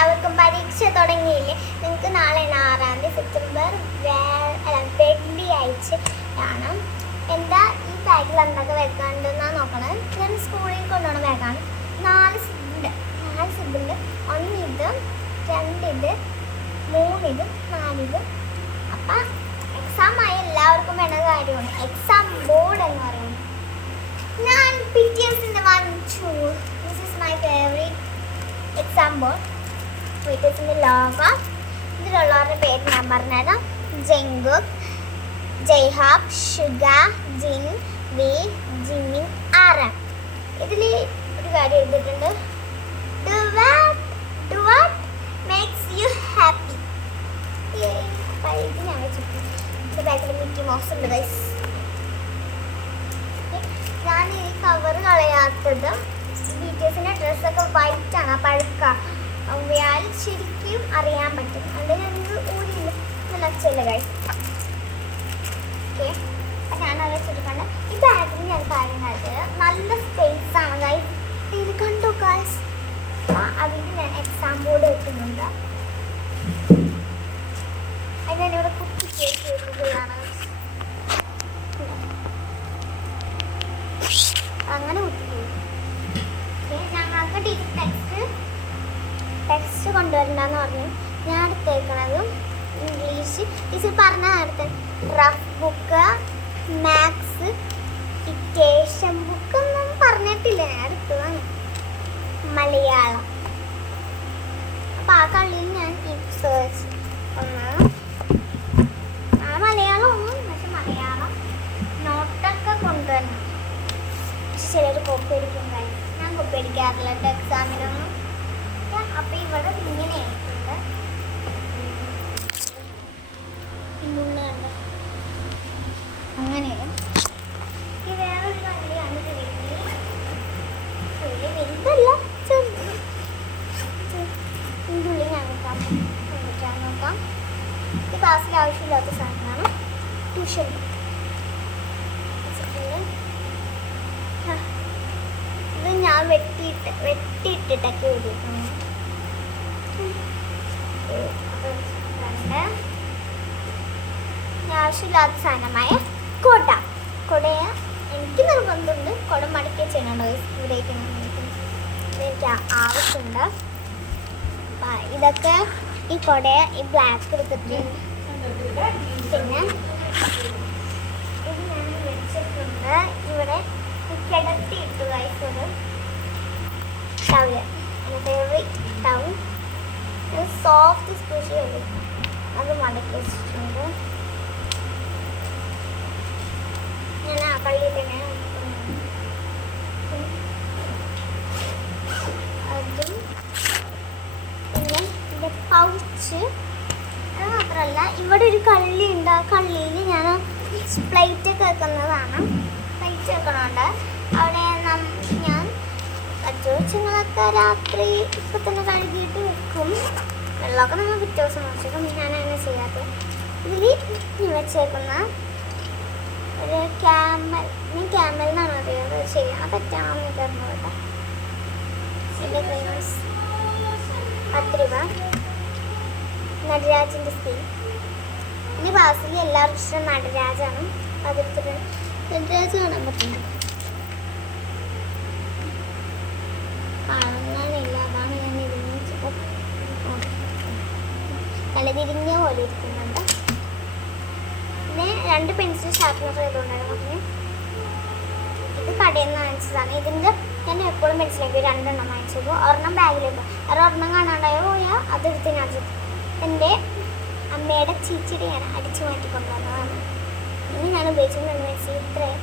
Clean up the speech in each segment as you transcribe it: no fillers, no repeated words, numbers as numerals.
എല്ലാവർക്കും പരീക്ഷ തുടങ്ങിയില്ലേ? നിങ്ങൾക്ക് നാളെ 6-ാം തീയതി സെപ്റ്റംബർ വെള്ളിയാഴ്ച ആണ്. എന്താ ഈ ബാഗിൽ എന്തൊക്കെ വെക്കാണ്ടെന്നാണ് നോക്കണത്. ഞാൻ സ്കൂളിൽ കൊണ്ടുപോകണ ബാഗാണ്. 4 സിബുണ്ട്. 1 ഇത്, 2 ഇത്, 3 ഇത്, 4 ഇത്. അപ്പം എക്സാം ആയി എല്ലാവർക്കും വേണ്ട കാര്യമാണ് എക്സാം ബോർഡ് എന്ന് പറയുന്നത്. ഞാൻ പിറ്റിഎസിൻ്റെ വാങ്ങിച്ചു. This is my favourite exam board. പിറ്റിഎസിൻ്റെ ലോഗോ. ഇതിലുള്ളവരുടെ പേര് ഞാൻ പറഞ്ഞുതരാം. ജങ്കുക്, ജയ്ഹാബ്, ഷുഗ, ജിൻ, വി, ജിമിൻ, ആരം. ഇതിൽ ഒരു കാര്യം എഴുതിയിട്ടുണ്ട്. Do what makes you happy. ഇത് ഞാൻ വെച്ചിട്ടുണ്ട്. ബാക്കിൽ മിക്കി മൗസ് ഉണ്ട് ഗൈസ്. ഞാൻ ഈ കവർ കളയാത്തത് ബിടിഎസിൻ്റെ ഡ്രസ്സൊക്കെ വൈറ്റ് ആണ്, പഴുക്ക വ്യാൽ ശരിക്കും അറിയാൻ പറ്റും. അതുകൊണ്ട് ഞങ്ങൾക്ക് ഊരിയില്ല, നല്ല അച്ഛല്ല ഗൈസ്. ഓക്കെ, അപ്പം ഞാനത് വെച്ചിട്ടുണ്ട്. ഈ ബാഗിൽ ഞാൻ പറയുന്നത് നല്ല സ്പേസ് ആണ് ഗൈസ്. ഇത് കണ്ടു ഗൈസ്. അതിൽ ഞാൻ എക്സാം ബോർഡ് വെക്കുന്നുണ്ട്. അത് ഞാനിവിടെ കുത്തി കേക്ക് വെക്കുകയാണ്. അങ്ങനെ കുത്തി ഞങ്ങൾക്ക് ടെക്സ്റ്റ് കൊണ്ടുവരണ്ടെന്ന് പറഞ്ഞു. ഞാൻ എടുത്തേക്കണതും ഇംഗ്ലീഷ് ടീച്ചർ പറഞ്ഞ നേരത്തെ rough book, maths, dictation book ഒന്നും പറഞ്ഞിട്ടില്ല. ഞാൻ എടുത്തതാണ് മലയാളം. അപ്പം ആ കളിയിൽ ഞാൻ സെർച്ച് മലയാളം ഒന്നും, പക്ഷെ മലയാളം നോട്ടൊക്കെ കൊണ്ടുവരണം. ചിലർ കോപ്പി അടിക്കും. ഞാൻ കോപ്പി അടിക്കാറില്ല എക്സാമിനൊന്നും. അപ്പം ഇവിടെ ഇങ്ങനെ ആയിട്ടുണ്ട്. അങ്ങനെ ഈ വേറൊരു കളിയാണ്. വലുതല്ല, ഇതിനുള്ളിൽ ഞാൻ നോക്കാം. ഈ ക്ലാസ്സിൽ ആവശ്യമില്ലാത്ത സാധനമാണ്. ട്യൂഷൻ ഇത് ഞാൻ വെട്ടിയിട്ടിട്ടൊക്കെ എഴുതിയിട്ടുണ്ട്. ആവശ്യമില്ലാത്ത സാധനമായ കൊടയെ എനിക്ക് നിർബന്ധമുണ്ട്. കുട മടക്കി ചെയ്യണുണ്ടോ ഇവിടേക്ക് എനിക്ക് ആവശ്യമുണ്ട്. ഇതൊക്കെ ഈ കൊടയെ ഈ ബ്ലാക്ക് എടുത്തിട്ട് പിന്നെ ഇത് ഞാൻ വെച്ചിട്ടുണ്ട്. ഇവിടെ കിടത്തിയിട്ടു കഴിച്ചത് ടവല്, എൻ്റെ ഫേവറേറ്റ് ടവൽ. സോഫ്റ്റ് സ്പെഷ്യൽ അത് മടക്കി വെച്ചിട്ടുണ്ട്. ഞാൻ ആ കള്ളിയിൽ തന്നെ അതും പിന്നെ ഇതിൻ്റെ പൗച്ച്. അത് മാത്രമല്ല ഇവിടെ ഒരു കള്ളി ഉണ്ട്. ആ കള്ളിയിൽ ഞാൻ പ്ലേറ്റൊക്കെ വെക്കുന്നതാണ്. പ്ലേറ്റ് വെക്കണമുണ്ട്. അവിടെ ഞാൻ കച്ചവച്ചങ്ങളൊക്കെ രാത്രി ഇപ്പം തന്നെ കഴുകിയിട്ട് വെക്കും. വെള്ളമൊക്കെ നമ്മൾ പിറ്റേ ദിവസം വെച്ചേക്കും. ഞാൻ അങ്ങനെ ചെയ്യാത്തത്. ഇതിൽ വെച്ചേക്കുന്ന ഒരു ക്യാമൽ, ഞാൻ ക്യാമൽ എന്നാണ് അറിയുന്നത്. ശരിയാണ്, തെറ്റാണോ എന്ന് പറഞ്ഞു കേട്ടോ. എൻ്റെ ഫേമസ് 10 രൂപ നടരാജിൻ്റെ സ്കീം. ഇനി ക്ലാസ്സിൽ എല്ലാവർക്കും ഇഷ്ടം നടരാജാണ്. അതെടുത്തിട്ട് നടരാജ് കാണാൻ പറ്റുന്നത് കാണാനില്ല. അതാണ് ഞാൻ തലതിരിഞ്ഞ പോലെ ഇരിക്കുന്നുണ്ട്. പിന്നെ 2 പെൻസിൽ ഷാർപ്പ്നർ ചെയ്തുകൊണ്ടായിരുന്നു. പിന്നെ ഇത് കടയിൽ നിന്ന് വാങ്ങിച്ചതാണ്. ഇതിൻ്റെ ഞാൻ എപ്പോഴും പെൻസിലേക്ക് 2 എണ്ണം വാങ്ങിച്ചു. ഒരെണ്ണം ബാഗിലേക്ക്, ഒരെണ്ണം കാണാണ്ടായോ പോയാൽ അതെടുത്ത് ഞാൻ എൻ്റെ അമ്മയുടെ ചീച്ചിയുടെ ഞാൻ അടിച്ചു മാറ്റിക്കൊണ്ടുവന്നതാണ്. ഇനി ഞാൻ ഉപയോഗിച്ചിട്ടുണ്ട് പെൻസിൽ ഇത്രയും.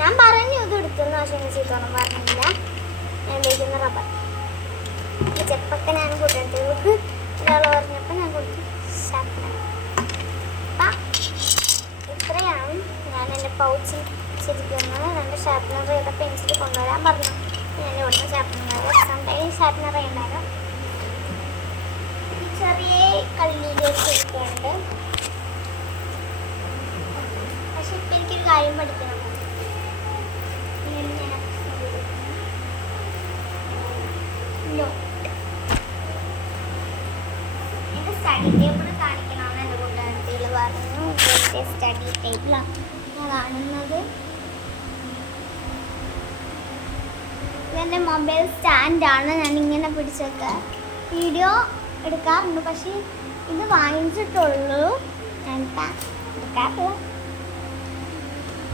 ഞാൻ പറഞ്ഞു ഇത് എടുത്തുനിന്ന്, പക്ഷേ ഞാൻ ചീത്തൊന്നും പറഞ്ഞില്ല. ഞാൻ ഉപയോഗിക്കുന്ന റബ്ബർ ചെപ്പൊക്കെ ഞാൻ കൂട്ടിയെടുത്ത് ഒരാൾ പറഞ്ഞപ്പോൾ ഞാൻ കൊടുത്തു ഷാർപ്പ്നർ. അപ്പം ഇത്രയാണ് ഞാൻ എൻ്റെ പൗച്ചിൽ ശരിക്കുന്നത്. 2 ഷാർപ്പ്നർ ചെയ്ത പെൻസിൽ കൊണ്ടുവരാൻ പറഞ്ഞു. ഞാൻ ഇവിടുന്ന് ഷാർപ്പ്നർ എക്സാം ടൈം ഷാർപ്പ്നർ ഉണ്ടായിരുന്നു. ചെറിയ കള്ളിയിലേക്ക് ഇരിക്കുന്നുണ്ട്. പക്ഷെ ഇപ്പം എനിക്കൊരു കാര്യം പഠിക്കണം. സ്റ്റഡി ടേബിൾ കാണിക്കണമെന്ന് എൻ്റെ കൂട്ടുകാരത്തികൾ പറഞ്ഞു. സ്റ്റഡി ടേബിളാണ് കാണുന്നത്. ഇതെൻ്റെ മൊബൈൽ സ്റ്റാൻഡാണ്. ഞാനിങ്ങനെ പിടിച്ചൊക്കെ വീഡിയോ എടുക്കാറുണ്ട്. പക്ഷേ ഇത് വാങ്ങിച്ചിട്ടുള്ളൂ, ഞാൻ എടുക്കാറില്ല.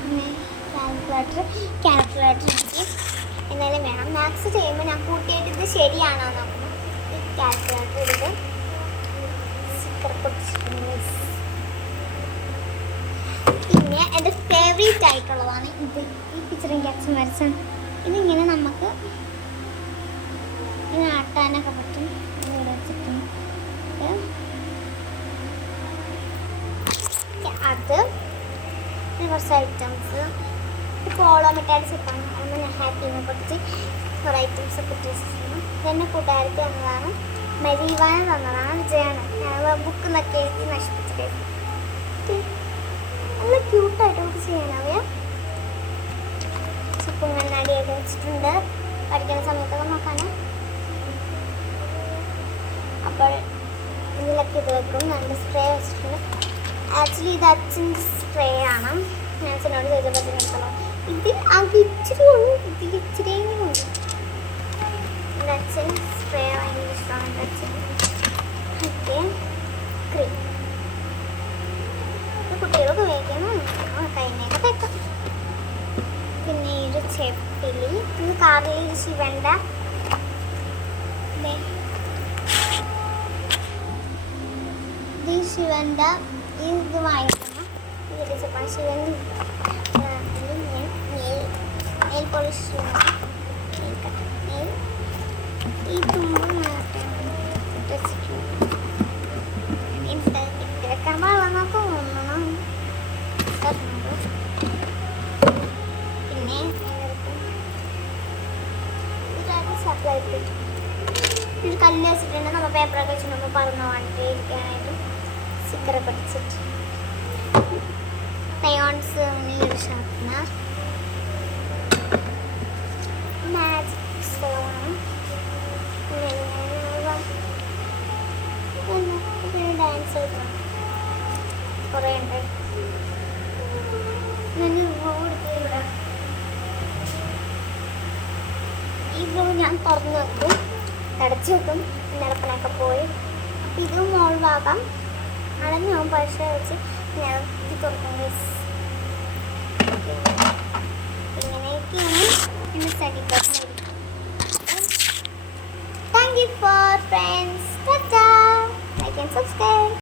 പിന്നെ കാൽക്കുലേറ്റർ എനിക്ക് എന്നാലും വേണം. മാത്സ് ചെയ്യുമ്പോൾ ഞാൻ കൂട്ടിയിട്ട് ഇത് ശരിയാണോ നോക്കണം. ഈ കാൽക്കുലേറ്റർ ഇത് സ്റ്റിക്കർ പൊട്ടിച്ചിട്ടുണ്ട്. പിന്നെ എൻ്റെ ഫേവറേറ്റ് ആയിട്ടുള്ളതാണ് ഇത്. ഈ പിക്ചറും ക്യാറ്റ്സും വരച്ച ഇതിങ്ങനെ നമുക്ക് ഇങ്ങനെ ആട്ടാനൊക്കെ പറ്റും. ഇവിടെ വെച്ചിട്ടുണ്ട് അത്. കുറച്ച് ഐറ്റംസ് കോളോ മിഠായി സെറ്റാണ്. അതുകൊണ്ട് ഞാൻ ഹാപ്പിന്ന് പൊട്ടിച്ച് കുറേ ഐറ്റംസ് ഒക്കെ ഇട്ടിട്ടുണ്ട്. ഇതെന്നെ കൂട്ടുകാർക്ക് തന്നതാണ്. മരീവാന തന്നതാണ്. വിജയാണ് ബുക്ക് എന്നൊക്കെ എഴുതി നശിപ്പിച്ചിട്ട് നല്ല ക്യൂട്ടായിട്ട് നമുക്ക് ചെയ്യാനാവേ. ചുപ്പും കണ്ണാടിയൊക്കെ വെച്ചിട്ടുണ്ട് പഠിക്കുന്ന സമയത്തൊക്കെ നോക്കാൻ. അപ്പോൾ ഇതിലൊക്കെ ഇത് വെക്കും. നല്ല സ്പ്രേ വെച്ചിട്ടുണ്ട്. ആക്ച്വലി ഇത് അച്ഛൻ്റെ സ്പ്രേ ആണ്. ഞാൻ അച്ഛനോട് ചോദിച്ചപ്പോൾ എടുക്കണം. ഇതിൽ ആകെ ഇച്ചിരി ഉള്ളൂ, ഇതിൽ ഇച്ചിരിയും ഉണ്ട്. എൻ്റെ അച്ഛൻ സ്പ്രേ ഭയങ്കര ഇഷ്ടമാണ്. എൻ്റെ അച്ഛൻ ഓക്കെ ക്രീം കുട്ടികൾക്ക് ഉപയോഗിക്കുന്നു. കൈനൊക്കെ തേക്കാം. പിന്നെ ഈ ഒരു ചെപ്പിലി ഇത് കാറിൽ ശിവൻ്റെ ഇത് ശിവൻ്റെ ഇത് വാങ്ങിക്കണം. ഇത് ചെപ്പാണ് ശിവൻ്റെ നെയിൽ പോളിഷ് ഈ തുമ്പ് വെക്കാൻ പാടുന്നൊക്കെ തോന്നണം. പിന്നെ സപ്ലൈ ഒരു കല്ല് വെച്ചിട്ടുണ്ട്. നമ്മൾ പേപ്പറൊക്കെ വെച്ചിട്ട് നമ്മൾ പറന്ന് വാങ്ങിട്ട് ഇരിക്കാനായിട്ട് സ്റ്റിക്കറൊക്കെ പഠിച്ചിട്ട് ടയോൺസ് ഷാർപ്പ്നർ മാജിക് സ്റ്റോൺ പിന്നെ ഡാൻസ് കളിക്കണം കുറേ ഉണ്ട്. ഈ ബ്ലൂ ഞാൻ തുറന്ന് വെക്കും, അടച്ചു വെക്കും. പിന്നെ അടപ്പനൊക്കെ പോയി. അപ്പം ഇതും മോൾ ഭാഗം അടഞ്ഞു പോകും. പൈസ വെച്ച് ഞാൻ തുറക്കും. ഇങ്ങനെയൊക്കെയാണ് എൻ്റെ സ്റ്റഡി പേപ്പർ.